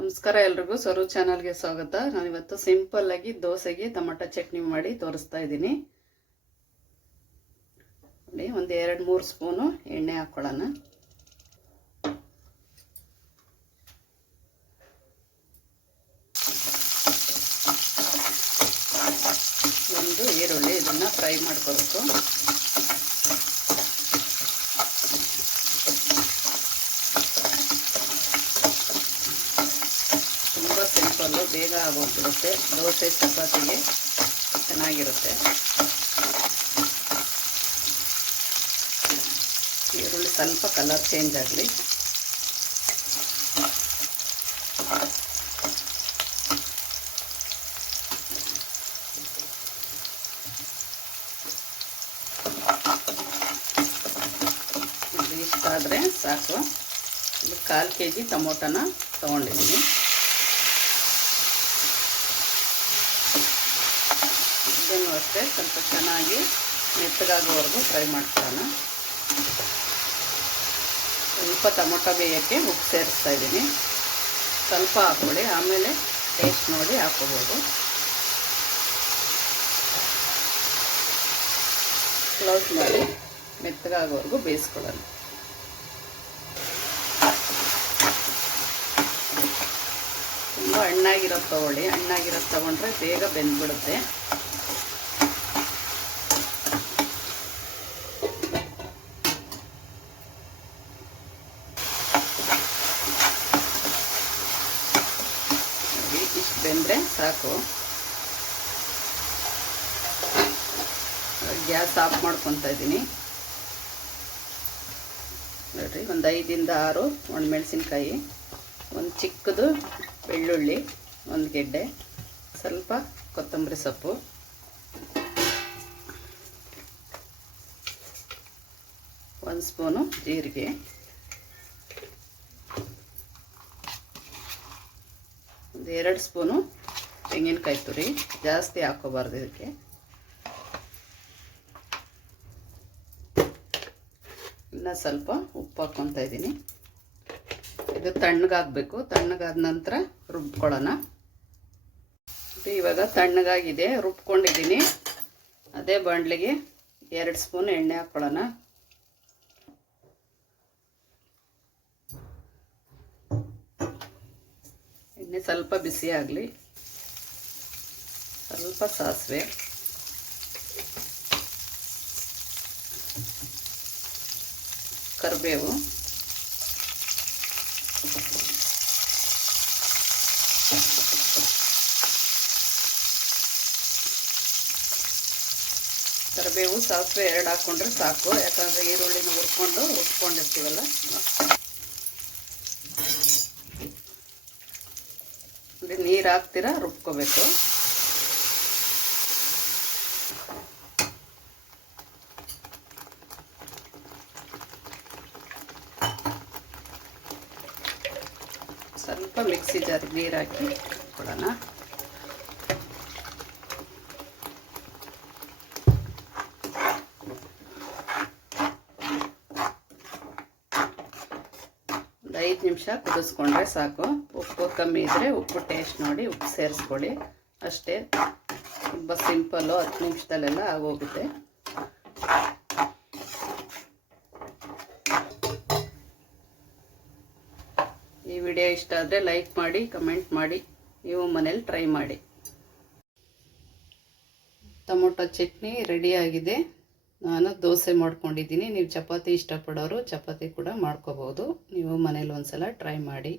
ನಮಸ್ಕಾರ ಎಲ್ರಿಗೂ ಸ್ವರೂ ಚಾನಲ್ಗೆ ಸ್ವಾಗತ. ನಾನಿವತ್ತು ಸಿಂಪಲ್ ಆಗಿ ದೋಸೆಗೆ ಟೊಮೆಟೊ ಚಟ್ನಿ ಮಾಡಿ ತೋರಿಸ್ತಾ ಇದ್ದೀನಿ. ನೋಡಿ, ಒಂದು 2-3 ಸ್ಪೂನು ಎಣ್ಣೆ ಹಾಕೊಳ್ಳೋಣ. ಒಂದು ಈರುಳ್ಳಿ, ಇದನ್ನು ಫ್ರೈ ಮಾಡ್ಕೋಬೇಕು. ಸಿಂಪಲ್ಲು, ಬೇಗ ಆಗೋಗ್ಬಿಡುತ್ತೆ. ದೋಸೆ ಚಪಾತಿಗೆ ಚೆನ್ನಾಗಿರುತ್ತೆ. ಈರುಳ್ಳಿ ಸ್ವಲ್ಪ ಕಲರ್ ಚೇಂಜ್ ಆಗಲಿ. ಇಷ್ಟ ಆದರೆ ಸಾಕು. ಇಲ್ಲಿ 1/4 kg ಟೊಮೊಟೊನ ತೊಗೊಂಡಿದ್ದೀನಿ. ಇದನ್ನು ಅಷ್ಟೇ ಸ್ವಲ್ಪ ಚೆನ್ನಾಗಿ ಮೆತ್ತಗಾಗೋವರೆಗೂ ಫ್ರೈ ಮಾಡ್ಕೊಳ್ಳೋಣ. ಸ್ವಲ್ಪ ಟೊಮೊಟೊ ಬೇಯೋಕ್ಕೆ ಉಪ್ಪು ಸೇರಿಸ್ತಾ ಇದ್ದೀನಿ. ಸ್ವಲ್ಪ ಹಾಕ್ಕೊಳ್ಳಿ, ಆಮೇಲೆ ಟೇಸ್ಟ್ ನೋಡಿ ಹಾಕ್ಕೋಬೋದು. ಕ್ಲೋಸ್ ಮಾಡಿ ಮೆತ್ತಗಾಗೋವರೆಗೂ ಬೇಯಿಸ್ಕೊಳ್ಳೋಣ. ತುಂಬ ಹಣ್ಣಾಗಿರೋದು ತೊಗೊಳ್ಳಿ. ಹಣ್ಣಾಗಿರೋದು ತೊಗೊಂಡ್ರೆ ಬೇಗ ಬೆಂದ್ಬಿಡುತ್ತೆ. ಇಷ್ಟು ಬೆಂದರೆ ಸಾಕು. ಗ್ಯಾಸ್ ಆಫ್ ಮಾಡ್ಕೊತಾ ಇದ್ದೀನಿ. ನೋಡಿರಿ, ಒಂದು 5-6 ಒಣಮೆಣಸಿನ್ಕಾಯಿ, ಒಂದು ಚಿಕ್ಕದು ಬೆಳ್ಳುಳ್ಳಿ, ಒಂದು ಗೆಡ್ಡೆ, ಸ್ವಲ್ಪ ಕೊತ್ತಂಬರಿ ಸೊಪ್ಪು, ಒಂದು ಸ್ಪೂನು ಜೀರಿಗೆ, ಒಂದು 2 ಸ್ಪೂನು ತೆಂಗಿನಕಾಯಿ ತುರಿ. ಜಾಸ್ತಿ ಹಾಕೋಬಾರ್ದು ಇದಕ್ಕೆ. ಇನ್ನು ಸ್ವಲ್ಪ ಉಪ್ಪು ಹಾಕ್ಕೊತಾ ಇದ್ದೀನಿ. ಇದು ತಣ್ಣಗಾಗಬೇಕು. ತಣ್ಣಗಾದ ನಂತರ ರುಬ್ಕೊಳ್ಳೋಣ. ಇವಾಗ ತಣ್ಣಗಾಗಿದೆ, ರುಬ್ಕೊಂಡಿದ್ದೀನಿ. ಅದೇ ಬಾಣಲೆಗೆ 2 ಸ್ಪೂನ್ ಎಣ್ಣೆ ಹಾಕ್ಕೊಳ್ಳೋಣ. ಎಣ್ಣೆ ಸ್ವಲ್ಪ ಬಿಸಿ ಆಗಲಿ. ಸ್ವಲ್ಪ ಸಾಸಿವೆ, ಕರಿಬೇವು, ಕರಿಬೇವು ಸಾಸಿವೆ 2 ಹಾಕ್ಕೊಂಡ್ರೆ ಸಾಕು. ಯಾಕಂದರೆ ಈರುಳ್ಳಿನ ರುಬ್ಕೊಂಡಿರ್ತೀವಲ್ಲ. ನೀರು ಹಾಕ್ತೀರಾ ರುಬ್ಕೋಬೇಕು. ಸ್ವಲ್ಪ ಮಿಕ್ಸಿ ಜಾರಿಗೆ ನೀರು ಹಾಕಿ ಕೊಡೋಣ. ಒಂದು 5 ನಿಮಿಷ ಕುದಿಸ್ಕೊಂಡ್ರೆ ಸಾಕು. ಉಪ್ಪು ಕಮ್ಮಿ ಇದ್ದರೆ ಉಪ್ಪು ಟೇಸ್ಟ್ ನೋಡಿ ಉಪ್ಪು ಸೇರಿಸ್ಕೊಳ್ಳಿ. ಅಷ್ಟೇ, ತುಂಬ ಸಿಂಪಲ್ಲು. 10 ನಿಮಿಷದಲ್ಲೆಲ್ಲ ಆಗೋಗುತ್ತೆ. ಈ ವಿಡಿಯೋ ಇಷ್ಟ ಆದರೆ ಲೈಕ್ ಮಾಡಿ, ಕಮೆಂಟ್ ಮಾಡಿ. ನೀವು ಮನೇಲಿ ಟ್ರೈ ಮಾಡಿ. ಟೊಮೊಟೊ ಚಟ್ನಿ ರೆಡಿಯಾಗಿದೆ. ನಾನು ದೋಸೆ ಮಾಡ್ಕೊಂಡಿದ್ದೀನಿ. ನೀವು ಚಪಾತಿ ಇಷ್ಟಪಡೋರು ಚಪಾತಿ ಕೂಡ ಮಾಡ್ಕೋಬೋದು. ನೀವು ಮನೇಲಿ ಒಂದ್ಸಲ ಟ್ರೈ ಮಾಡಿ.